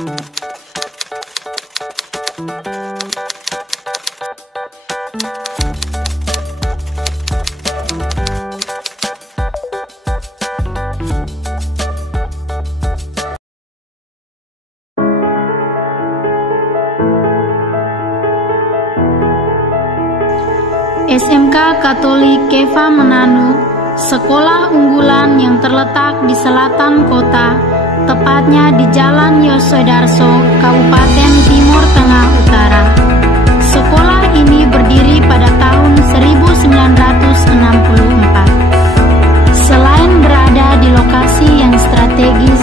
SMK Katolik Kepha Menanu, sekolah unggulan yang terletak di selatan kota, tepatnya di Jalan Yosudarso, Kabupaten Timur Tengah Utara. Sekolah ini berdiri pada tahun 1964. Selain berada di lokasi yang strategis,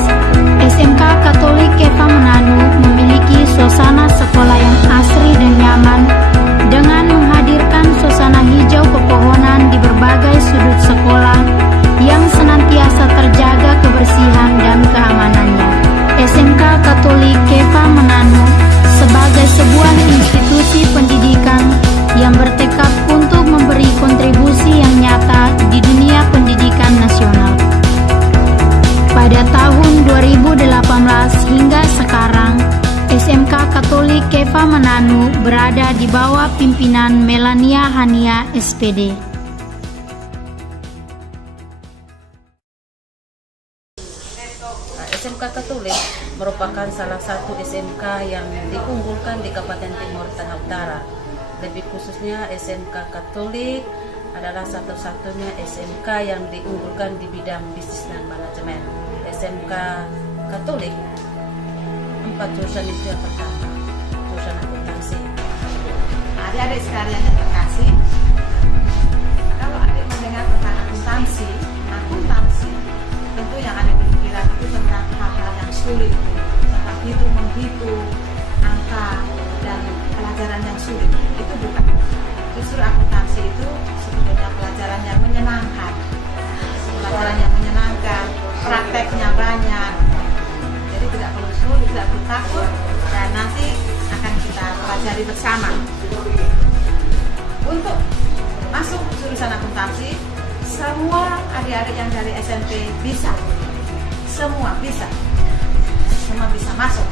SMK Katolik Kepha Menanu memiliki suasana sekolah yang asri dan nyaman dengan menghadirkan suasana hijau pepohonan di berbagai sudut sekolah yang senantiasa terjaga kebersihan dan keamanannya. SMK Katolik Kepha Menanu sebagai sebuah institusi pendidikan yang bertekad untuk memberi kontribusi yang nyata di dunia pendidikan nasional. Pada tahun 2018 hingga sekarang, SMK Katolik Kepha Menanu berada di bawah pimpinan Melania Hania, SPD. SMK Katolik merupakan salah satu SMK yang diunggulkan di Kabupaten Timur Tengah Utara. Lebih khususnya SMK Katolik adalah satu-satunya SMK yang diunggulkan di bidang bisnis dan manajemen. SMK Katolik 4 jurusan itu yang pertama, jurusan akuntansi. Adik-adik sekalian yang terkasih, kalau adik mendengar tentang akuntansi tentu yang ada di pikiran itu tentang hal-hal yang sulit, tentang menghitung angka dan pelajaran yang sulit. Itu bukan. Justru akuntansi itu sebetulnya pelajaran yang menyenangkan, prakteknya banyak. Jadi tidak perlu sulit, tidak perlu takut, dan nanti akan kita pelajari bersama. Untuk masuk jurusan akuntansi, semua adik-adik yang dari SMP bisa, semua bisa masuk.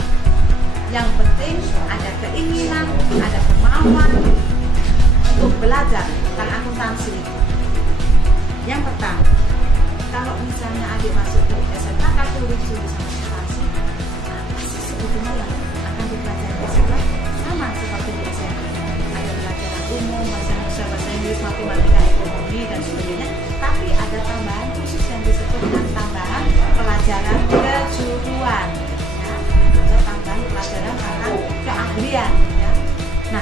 Yang penting ada keinginan, ada kemauan untuk belajar tentang akuntansi itu. Yang pertama, kalau misalnya adik masuk ke SMK Katolik jurusan akuntansi, sebetulnya yang akan dipelajari di sana sama seperti di SMP. Ada pelajaran umum, bahasa Inggris, matematika, ekonomi dan sebagainya. Tapi ada tambahan khusus yang disebut dengan tambahan pelajaran kejuruan, ya, atau tambahan pelajaran tentang keahlian. Ya. Nah,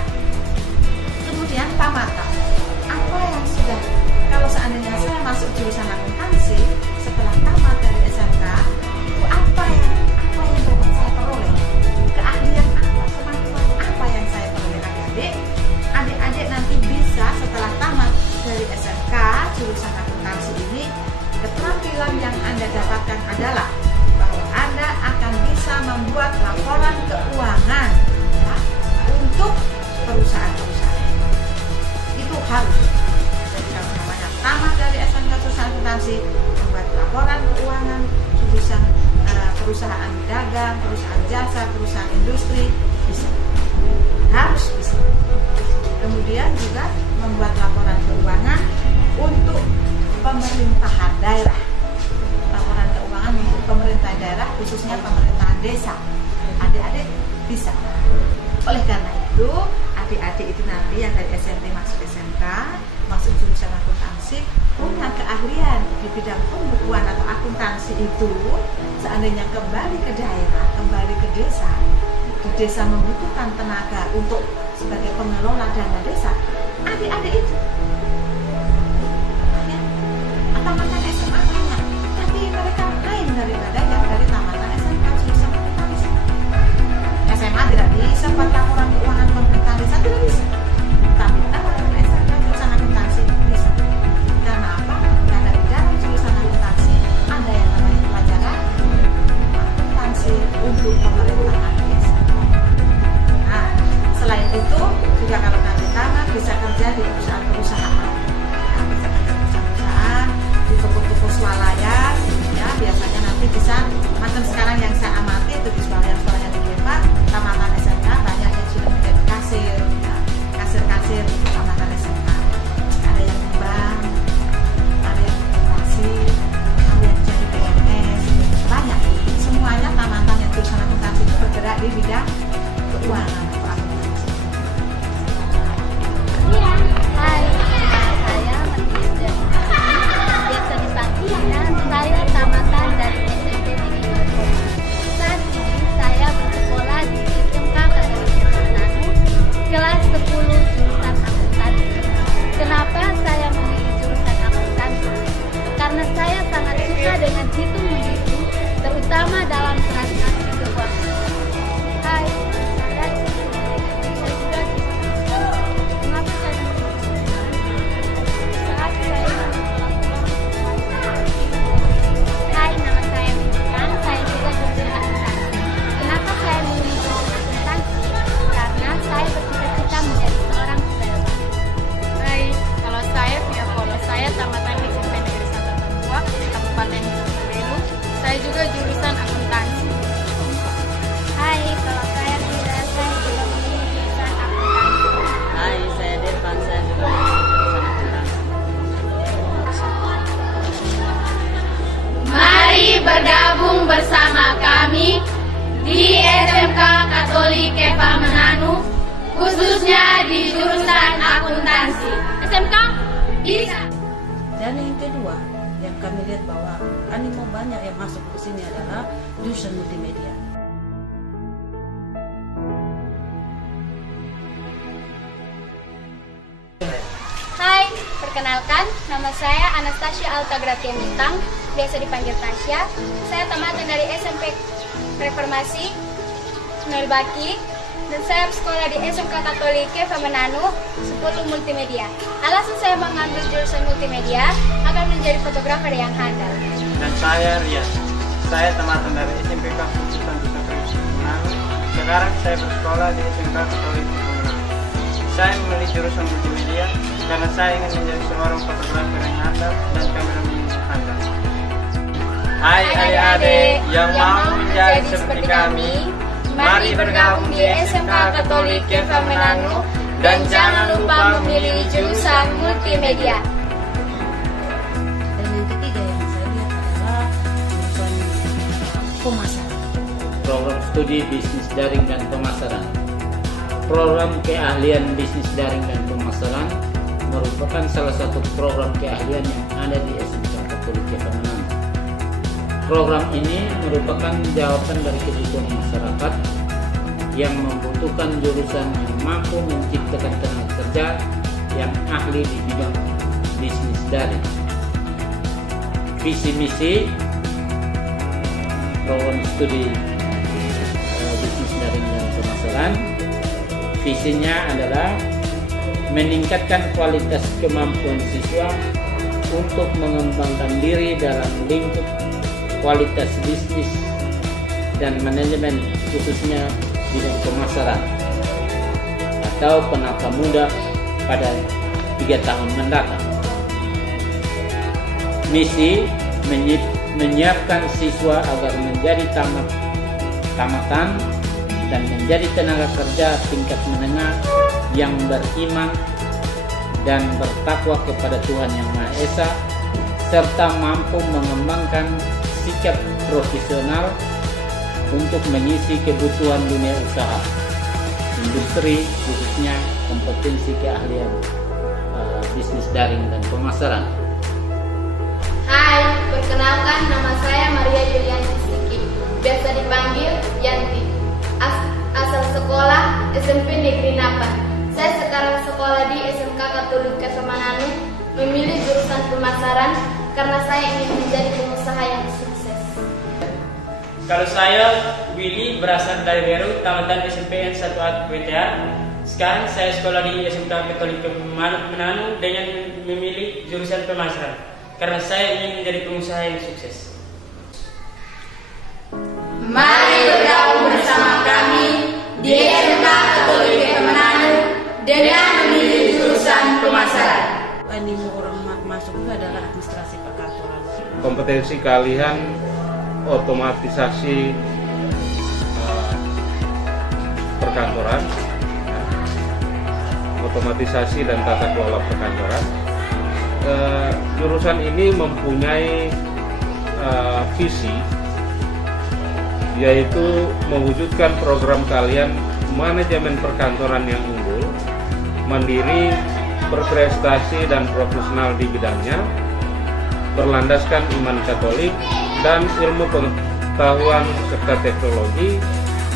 kemudian tamatan. Apa yang sudah, kalau seandainya saya masuk jurusan akuntansi setelah tamat dari SMK, itu apa yang dapat saya peroleh? Keahlian apa, kemampuan apa yang saya peroleh? Adik-adik nanti bisa setelah tamat dari SMK jurusan akuntansi ini, keterampilan yang Anda dapatkan adalah bahwa Anda akan bisa membuat laporan keuangan, ya, untuk perusahaan-perusahaan. Itu harus. Jadi kalau namanya tamat dari SMK jurusan akuntansi, membuat laporan keuangan jurusan perusahaan dagang, perusahaan jasa, perusahaan industri, bisa. Harus bisa. Kemudian juga membuat laporan keuangan untuk pemerintahan daerah. Laporan keuangan untuk pemerintahan daerah, khususnya pemerintahan desa. Adik-adik bisa. Oleh karena itu, adik-adik itu nanti yang dari SMP masuk SMK, masuk jurusan akuntansi, punya keahlian di bidang pembukuan atau akuntansi itu, seandainya kembali ke daerah, kembali ke desa, di desa membutuhkan tenaga untuk sebagai pengelola dana desa, adik-adik itu tamatan SMA banyak, tapi mereka lain daripada yang dari tamatan SMK jurusan akuntansi. SMA tidak bisa buat laporan keuangan pemerintahan desa, tidak bisa. Tapi tamatan SMK jurusan akuntansi bisa. Karena apa? Karena di dalam jurusan akuntansi ada yang namanya pelajaran akuntansi untuk pemerintahan desa. Nah, selain itu juga kalau nanti tamat bisa kerja di perusahaan-perusahaan, ya, bisa kerja di perusahaan-perusahaan, di toko-toko swalayan, ya, biasanya nanti bisa macam sekarang yang saya amati itu di swalayan-swalayan di Katolik Eva Menanu, khususnya di jurusan akuntansi. SMK bisa. Dan yang kedua, yang kami lihat bahwa animo banyak yang masuk ke sini adalah jurusan multimedia. Hai, perkenalkan, nama saya Anastasia Altagratia Mintang, biasa dipanggil Tasya. Saya tamatan dari SMP Reformasi Melbaki, dan saya sekolah di SMK Katolik Eva Menanu, 10 multimedia. Alasan saya mengambil jurusan multimedia agar menjadi fotografer yang handal. Dan saya Rian, saya tamatan dari SMP Kapusutan Menanu. Sekarang saya bersekolah di SMK Katolik Eva Menanu. Saya memilih jurusan multimedia karena saya ingin menjadi seorang fotografer yang handal dan kameramen yang handal. Hai adik-adik yang mau menjadi seperti kami, mari bergabung di SMK Katolik Eva Menanu dan jangan lupa memilih jurusan multimedia. Dan yang ketiga yang saya lihat adalah jurusan pemasaran. Program studi bisnis daring dan pemasaran. Program keahlian bisnis daring dan pemasaran merupakan salah satu program keahlian yang ada di SMK Katolik Eva Menanu. Program ini merupakan jawaban dari kebutuhan masyarakat yang membutuhkan jurusan yang mampu menciptakan tenaga kerja yang ahli di bidang bisnis daring. Visi misi program studi bisnis daring dan pemasaran, visinya adalah meningkatkan kualitas kemampuan siswa untuk mengembangkan diri dalam lingkup kualitas bisnis dan manajemen, khususnya bidang pemasaran atau penata muda pada 3 tahun mendatang. Misi menyiapkan siswa agar menjadi tamatan dan menjadi tenaga kerja tingkat menengah yang beriman dan bertakwa kepada Tuhan Yang Maha Esa, serta mampu mengembangkan sikap profesional untuk mengisi kebutuhan dunia usaha, industri, khususnya kompetensi keahlian bisnis daring dan pemasaran. Hai, perkenalkan, nama saya Maria Yulianti Siki, biasa dipanggil Yanti. Asal sekolah SMP Negeri Napan. Saya sekarang sekolah di SMK Katolik Eva Menanu, memilih jurusan pemasaran karena saya ingin menjadi pengusaha yang sukses. Kalau saya Willy, berasal dari Beru, tamatan SMPN 1A WTA. Sekarang saya sekolah di SMK Katolik Eva Menanu dengan memilih jurusan pemasaran karena saya ingin menjadi pengusaha yang sukses. Mari bergabung bersama kami di SMK Katolik Eva Menanu dengan memilih jurusan pemasaran. Animo orang masuk itu adalah administrasi perkantoran. Kompetensi keahlian otomatisasi perkantoran, otomatisasi dan tata kelola perkantoran. Jurusan ini mempunyai visi, yaitu mewujudkan program keahlian manajemen perkantoran yang unggul, mandiri, berprestasi dan profesional di bidangnya, berlandaskan iman Katolik dan ilmu pengetahuan serta teknologi,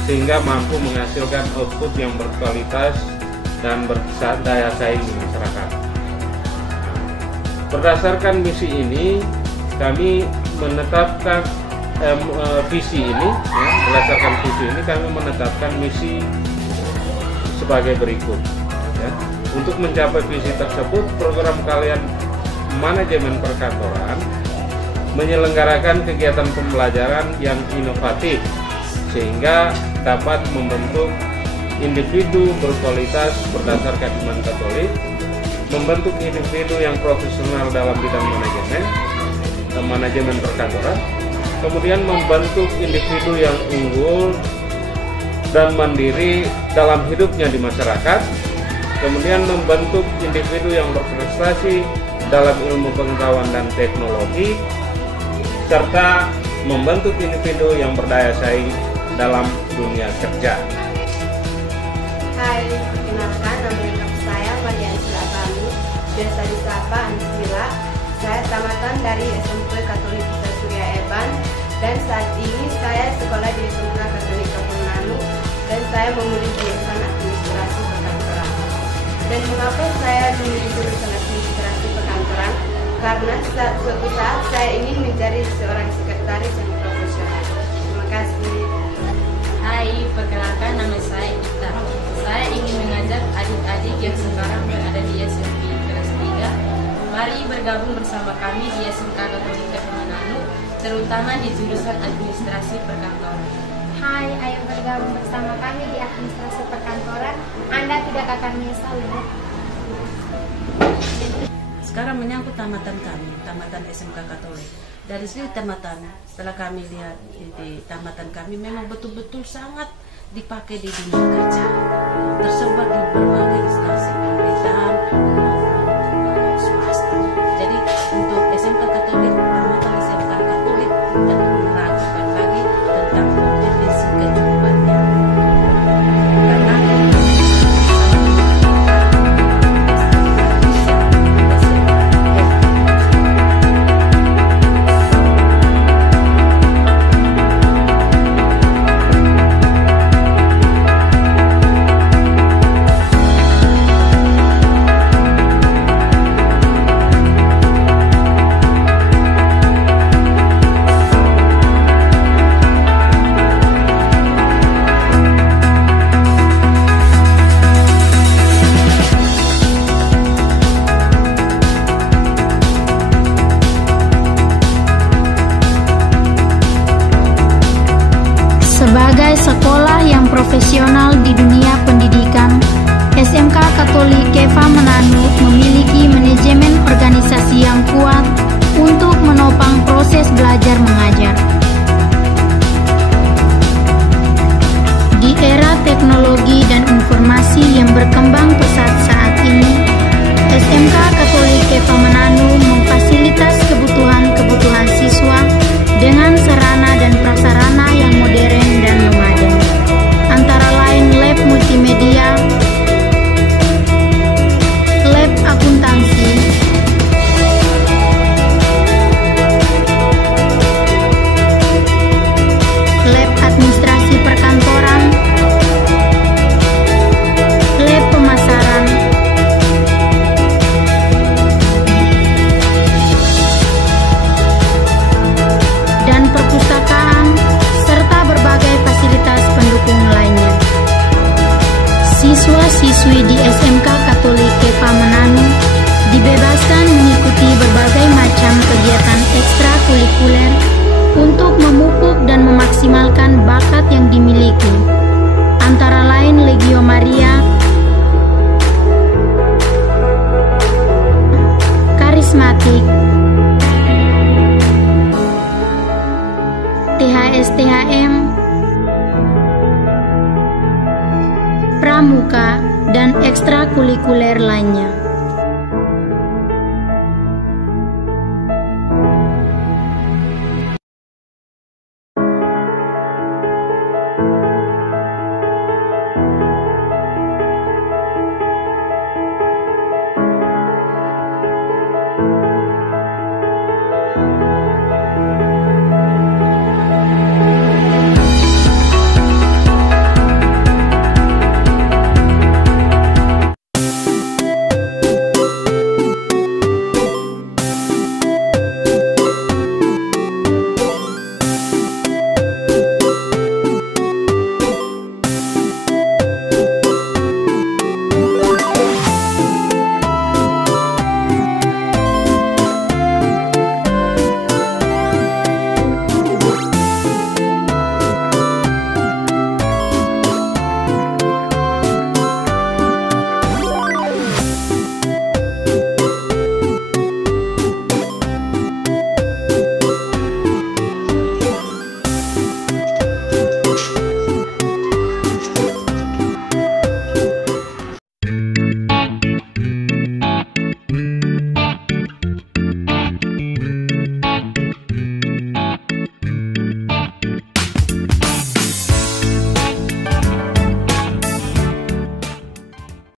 sehingga mampu menghasilkan output yang berkualitas dan berdaya saing di masyarakat. Berdasarkan misi ini, kami menetapkan visi ini, berdasarkan visi ini kami menetapkan misi sebagai berikut. Untuk mencapai visi tersebut, program keahlian manajemen perkantoran menyelenggarakan kegiatan pembelajaran yang inovatif sehingga dapat membentuk individu berkualitas berdasarkan iman Katolik, membentuk individu yang profesional dalam bidang manajemen perkantoran, kemudian membentuk individu yang unggul dan mandiri dalam hidupnya di masyarakat, kemudian membentuk individu yang berprestasi dalam ilmu pengetahuan dan teknologi, serta membentuk individu yang berdaya saing dalam dunia kerja. Hai, perkenalkan nama lengkap saya Maria Ansila Bami, biasa disapa Ansila. Saya tamatan dari SMP Katolik Pusat Surya Eban dan saat ini saya sekolah di SMK Katolik Kampung Nanu dan saya memilih jurusan administrasi perkantoran. Dan mengapa saya memilih jurusan administrasi perkantoran? Karena suatu saat saya ingin menjadi seorang sekretaris yang profesional. Terima kasih. Hai, perkenalkan nama saya Ita. Saya ingin mengajak adik-adik yang sekarang berada di SMP kelas 3. Mari bergabung bersama kami di SMK Katolik Kampung Nanu, terutama di jurusan administrasi perkantoran. Hai, ayo bergabung bersama kami di administrasi perkantoran. Anda tidak akan menyesal, loh. Sekarang menyangkut tamatan kami, tamatan SMK Katolik. Dari segi tamatan, setelah kami lihat di tamatan kami memang betul-betul sangat dipakai di dunia kerja, tersebar di berbagai instansi pemerintahan swasta. Jadi untuk SMK Katolik, tamatan SMK Katolik tidak meragukan lagi tentang kompetensi kehidupannya. Karena sebagai sekolah yang profesional di dunia pendidikan, SMK Katolik Kepha Menanu memiliki manajemen organisasi yang kuat untuk menopang proses belajar mengajar. Di era teknologi dan informasi yang berkembang pesat saat ini, SMK Katolik Kepha Menanu memfasilitas kebutuhan siswa dengan sarana dan prasarana yang modern dan memadai, antara lain lab multimedia, lab akuntansi, lab administrasi perkantoran, lab pemasaran, dan perpustakaan, serta berbagai fasilitas pendukung lainnya. Siswa-siswi di SMK Katolik Kepha Menanu dibebaskan mengikuti berbagai macam kegiatan ekstrakurikuler untuk memupuk dan memaksimalkan bakat yang dimiliki, antara lain Legio Maria, karismatik, THS-THM, pramuka, dan ekstrakurikuler lainnya.